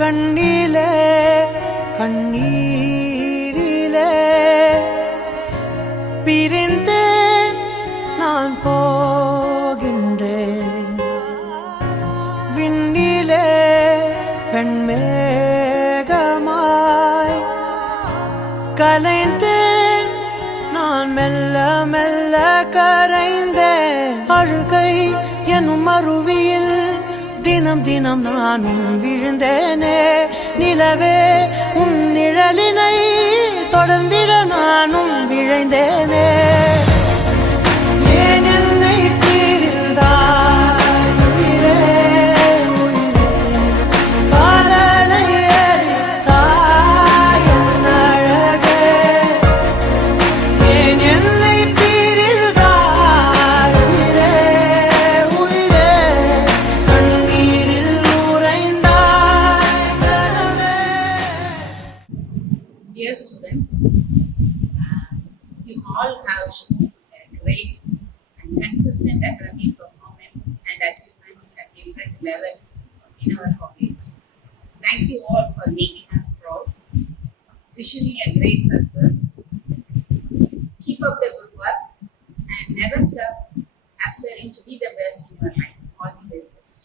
கண்ணிலே கண்ணீரிலே பிரிந்தே நான் போகின்றேன். விண்ணிலே பெண்மேகமாய் கலைந்தேன் நான் மெல்ல மெல்ல கரைந்தேன். அழுகை எனும் அருவியில் தினம் தினம் நானும் விழுந்தேனே. நிலவே உன் நிழலினை தொடர்ந்திட நானும் விழைந்தேனே. ஏன் என்னை பிரிந்தாய் உயிரே உயிரே, காதலை எரித்தாய் என் அழகே. ஏன் என்னை பிரிந்தாய் உயிரே உயிரே, கண்ணீரில் உறைந்தாய் கனவே. Dear students, you all have shown a great and consistent academic performance and achievements at different levels in our college. Thank you all for making us proud. Wishing you a great success. Keep up the good work and never stop aspiring to be the best in your life. All the very best.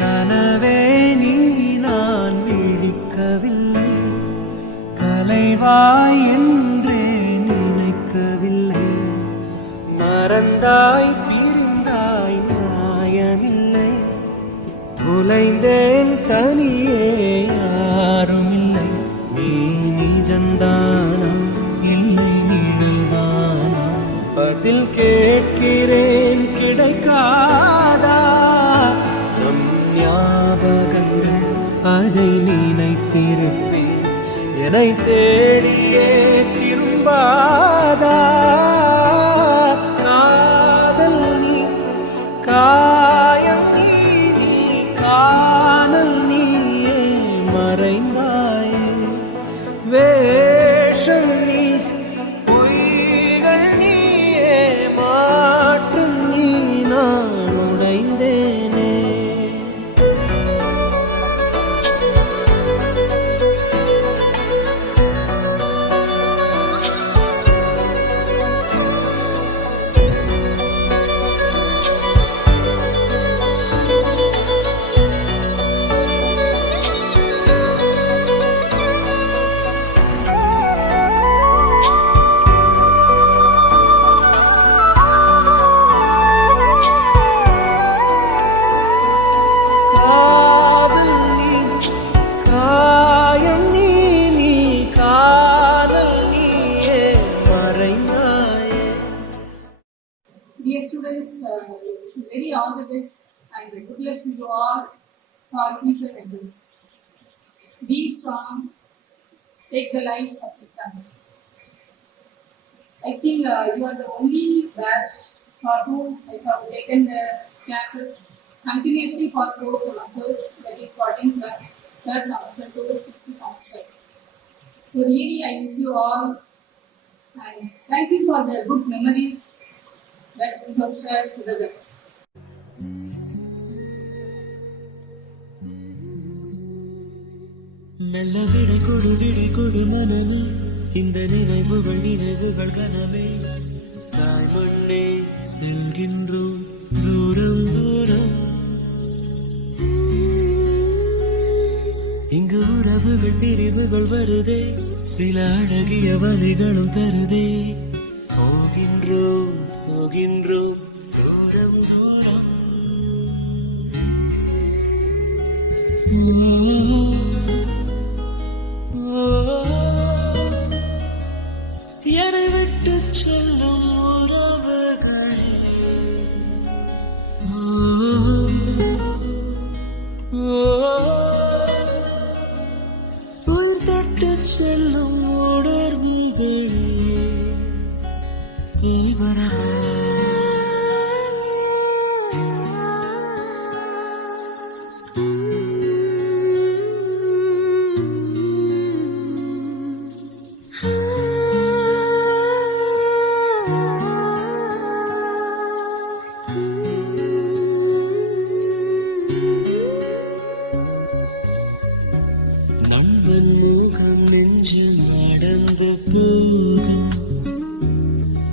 கனவே நீ நான் விழிக்கவில்லை, கலைவாய் என்றே நினைக்கவில்லை. மறந்தாய் பிரிந்தாய் நியாயமில்லை, தொலைந்தேன் தனியே யாருமில்லை. நீ நிஜந்தானா இல்லை நிழல்தானா, பதில் கேட்கிறேன் கிடைக்காதா. நம் ஞாபகங்கள் அதை நினைத்திருப்பேன், என்னை தேடியே திரும்பாதா. காதல் நீ காயம் நீ காணல் நீயே மறைந்தாயே. வேஷம் நீ பொய்கள் நீயே மாற்றும் நீ நான் உடைந்தேனே. காதல் நீ காயம் நீ நீ காதல் நீயே மறைந்தாயே. Dear students, very all the best and good luck to you all for future ventures. Be strong, take the life as it comes. I think you are the only batch for whom I have taken the classes continuously for 4 semesters, that is starting from 3rd semester to the 6th semester. So really I miss you all and thank you for the good memories that we have shared together. மெல்ல விடை கொடு மனமே, இந்த நினைவுகள் கனவே. தாய் மண்ணே செல்கின்றோம் தூரம் தூரம், இங்கு உறவுகள் பிரிவுகள் வருதே, சில அழகிய வழிகளும் தருதே. போகின்றோம் போகின்றோம் தூரம் தூரம். என்னை விட்டு செல்லும் உறவுகளே, உயிர் தொட்டு செல்லும் உணர்வுகளே, நீ வரவே. கடந்து போகும்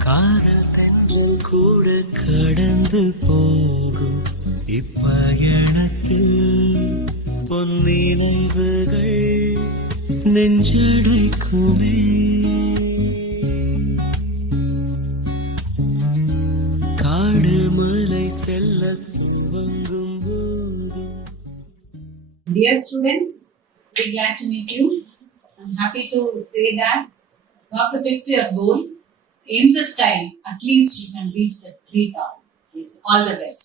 காதல் தென்றல் கூட கடந்து போகும் இப்பயணத்தில் பொன்னினைவுகள் நெஞ்சடைக்குமே காடு மலை செல்ல துவங்கும் போது. Dear students, we're glad to meet you. I'm happy to say that you have to fix your goal. Aim the sky, at least you can reach the treetop. Yes, all the best.